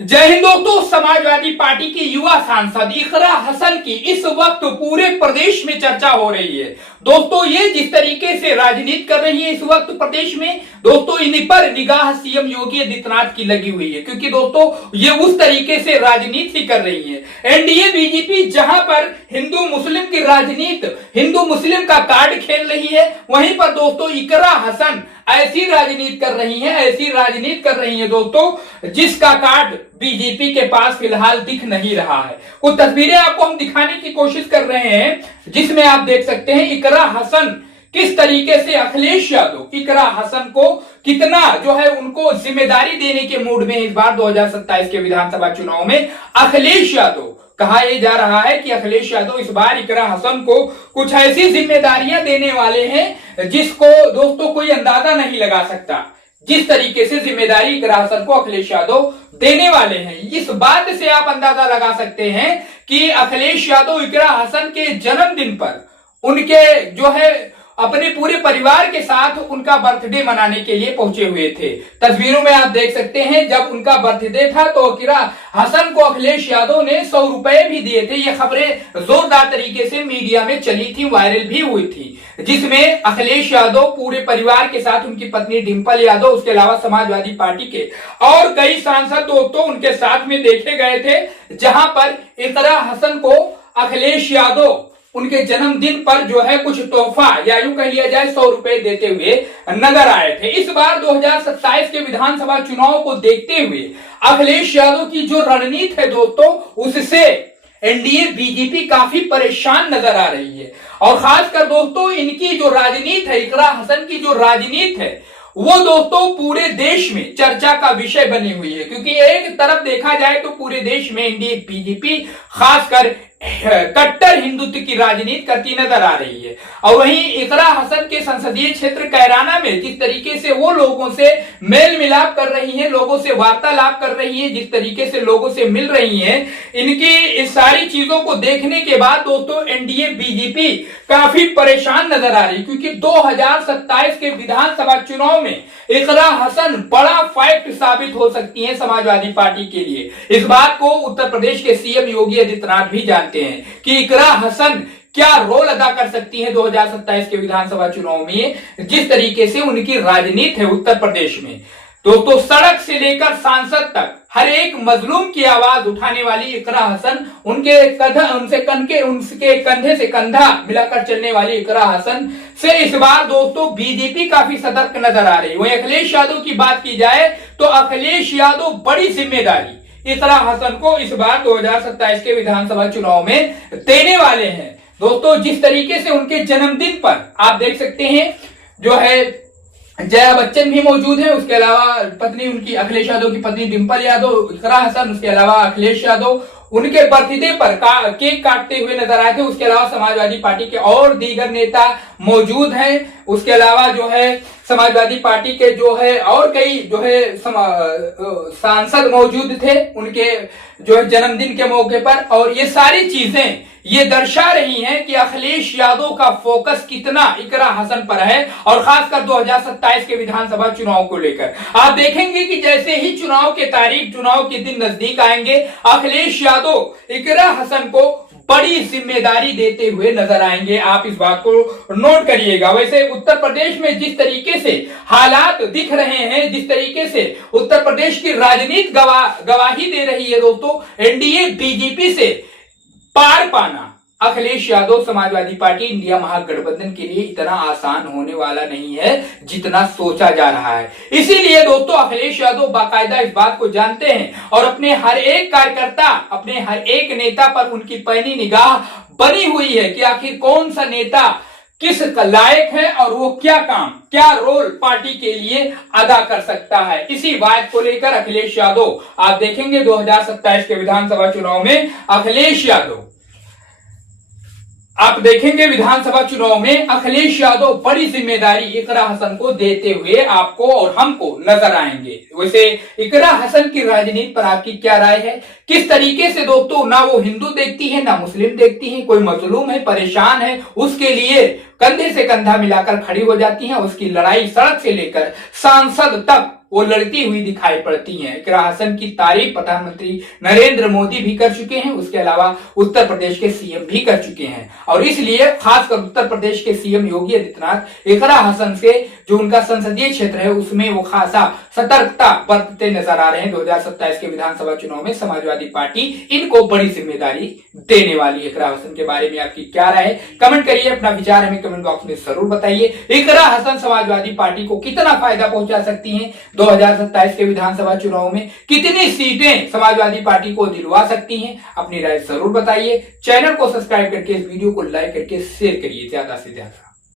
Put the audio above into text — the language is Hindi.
जय हिंद दोस्तों। समाजवादी पार्टी की युवा सांसद इकरा हसन की इस वक्त पूरे प्रदेश में चर्चा हो रही है। दोस्तों ये जिस तरीके से राजनीति कर रही है इस वक्त प्रदेश में, दोस्तों इन पर निगाह सीएम योगी आदित्यनाथ की लगी हुई है, क्योंकि दोस्तों ये उस तरीके से राजनीति कर रही है। एनडीए बीजेपी जहां पर हिंदू मुस्लिम की राजनीति, हिंदू मुस्लिम का कार्ड खेल रही है, वहीं पर दोस्तों इकरा हसन ऐसी राजनीति कर रही है, ऐसी राजनीति कर रही है दोस्तों जिसका कार्ड बीजेपी के पास फिलहाल दिख नहीं रहा है। कुछ तस्वीरें आपको हम दिखाने की कोशिश कर रहे हैं जिसमें आप देख सकते हैं इकरा हसन किस तरीके से अखिलेश यादव इकरा हसन को कितना जो है उनको जिम्मेदारी देने के मूड में इस बार 2027 के विधानसभा चुनाव में अखिलेश यादव, कहा यह जा रहा है कि अखिलेश यादव इस बार इकरा हसन को कुछ ऐसी जिम्मेदारियां देने वाले हैं जिसको दोस्तों कोई अंदाजा नहीं लगा सकता। जिस तरीके से जिम्मेदारी इकरा हसन को अखिलेश यादव देने वाले हैं, इस बात से आप अंदाजा लगा सकते हैं कि अखिलेश यादव इकरा हसन के जन्मदिन पर उनके जो है अपने पूरे परिवार के साथ उनका बर्थडे मनाने के लिए पहुंचे हुए थे। तस्वीरों में आप देख सकते हैं जब उनका बर्थडे था तो इकरा हसन को अखिलेश यादव ने 100 रुपए भी दिए थे। ये खबरें जोरदार तरीके से मीडिया में चली थी, वायरल भी हुई थी, जिसमें अखिलेश यादव पूरे परिवार के साथ, उनकी पत्नी डिंपल यादव, उसके अलावा समाजवादी पार्टी के और कई सांसद दोस्तों उनके साथ में देखे गए थे, जहां पर इकरा हसन को अखिलेश यादव उनके जन्मदिन पर जो है कुछ तोहफा या यूं कह लिया जाए 100 रुपए देते हुए नजर आए थे। इस बार 2027 के विधानसभा चुनाव को देखते हुए अखिलेश यादव की जो रणनीति है दोस्तों, उससे एनडीए बीजेपी काफी परेशान नजर आ रही है। और खासकर दोस्तों इनकी जो राजनीति है, इकरा हसन की जो राजनीति है, वो दोस्तों पूरे देश में चर्चा का विषय बनी हुई है, क्योंकि एक तरफ देखा जाए तो पूरे देश में एनडीए बीजेपी खासकर कट्टर हिंदुत्व की राजनीति करती नजर आ रही है। और वहीं इकरा हसन के संसदीय क्षेत्र कैराना में जिस तरीके से वो लोगों से मेल मिलाप कर रही हैं, लोगों से वार्तालाप कर रही हैं, जिस तरीके से लोगों से मिल रही हैं, इनकी इस सारी चीजों को देखने के बाद दोस्तों एनडीए बीजेपी काफी परेशान नजर आ रही है, क्योंकि 2027 के विधानसभा चुनाव में इकरा हसन बड़ा फैक्ट साबित हो सकती है समाजवादी पार्टी के लिए। इस बात को उत्तर प्रदेश के सीएम योगी आदित्यनाथ भी जानते हैं कि इकरा हसन क्या रोल अदा कर सकती है 2027 के विधानसभा चुनाव में, जिस तरीके से उनकी राजनीति है उत्तर प्रदेश में। दोस्तों सड़क से लेकर सांसद तक हर एक मजलूम की आवाज उठाने वाली इकरा हसन, उनके कंधे से कंधा मिलाकर चलने वाली इकरा हसन से इस बार दोस्तों बीजेपी काफी सतर्क नजर आ रही है। वहीं अखिलेश यादव की बात की जाए तो अखिलेश यादव बड़ी जिम्मेदारी इकरा हसन को इस बार 2027 के विधानसभा चुनाव में देने वाले हैं। दोस्तों जिस तरीके से उनके जन्मदिन पर आप देख सकते हैं जो है जया बच्चन भी मौजूद है, उसके अलावा पत्नी उनकी अखिलेश यादव की पत्नी डिंपल यादव, इकरा हसन, उसके अलावा अखिलेश यादव उनके बर्थडे पर केक काटते हुए नजर आए थे। उसके अलावा समाजवादी पार्टी के और दीगर नेता मौजूद हैं। उसके अलावा जो है समाजवादी पार्टी के जो है और कई जो है सांसद मौजूद थे उनके जो है जन्मदिन के मौके पर। और ये सारी चीजें ये दर्शा रही हैं कि अखिलेश यादव का फोकस कितना इकरा हसन पर है, और खासकर 2027 के विधानसभा चुनाव को लेकर आप देखेंगे कि जैसे ही चुनाव के दिन नजदीक आएंगे, अखिलेश यादव इकरा हसन को बड़ी जिम्मेदारी देते हुए नजर आएंगे। आप इस बात को नोट करिएगा। वैसे उत्तर प्रदेश में जिस तरीके से हालात दिख रहे हैं, जिस तरीके से उत्तर प्रदेश की राजनीति गवाही दे रही है दोस्तों, एनडीए बीजेपी से पार पाना अखिलेश यादव समाजवादी पार्टी इंडिया महागठबंधन के लिए इतना आसान होने वाला नहीं है जितना सोचा जा रहा है। इसीलिए दोस्तों अखिलेश यादव बाकायदा इस बात को जानते हैं और अपने हर एक कार्यकर्ता, अपने हर एक नेता पर उनकी पैनी निगाह बनी हुई है कि आखिर कौन सा नेता किस लायक है और वो क्या काम, क्या रोल पार्टी के लिए अदा कर सकता है। इसी बात को लेकर अखिलेश यादव आप देखेंगे 2027 के विधानसभा चुनाव में अखिलेश यादव आप देखेंगे विधानसभा चुनाव में अखिलेश यादव बड़ी जिम्मेदारी इकरा हसन को देते हुए आपको और हमको नजर आएंगे। वैसे इकरा हसन की राजनीति पर आपकी क्या राय है? किस तरीके से दोस्तों ना वो हिंदू देखती है ना मुस्लिम देखती है, कोई मजलूम है, परेशान है, उसके लिए कंधे से कंधा मिलाकर खड़ी हो जाती हैं। उसकी लड़ाई सड़क से लेकर सांसद तक वो लड़ती हुई दिखाई पड़ती हैं। इकरा हसन की तारीफ प्रधानमंत्री नरेंद्र मोदी भी कर चुके हैं, उसके अलावा उत्तर प्रदेश के सीएम भी कर चुके हैं। और इसलिए खासकर उत्तर प्रदेश के सीएम योगी आदित्यनाथ इकरा हसन से जो उनका संसदीय क्षेत्र है उसमें वो खासा सतर्कता बरतते नजर आ रहे हैं। 2027 के विधानसभा चुनाव में समाजवादी पार्टी इनको बड़ी जिम्मेदारी देने वाली है। इकरा हसन के बारे में आपकी क्या राय है, कमेंट करिए, अपना विचार हमें कमेंट बॉक्स में जरूर बताइए। इकरा हसन समाजवादी पार्टी को कितना फायदा पहुंचा सकती हैं 2027 के विधानसभा चुनाव में, कितनी सीटें समाजवादी पार्टी को दिलवा सकती हैं, अपनी राय जरूर बताइए। चैनल को सब्सक्राइब करके इस वीडियो को लाइक करके शेयर करिए ज्यादा से ज्यादा।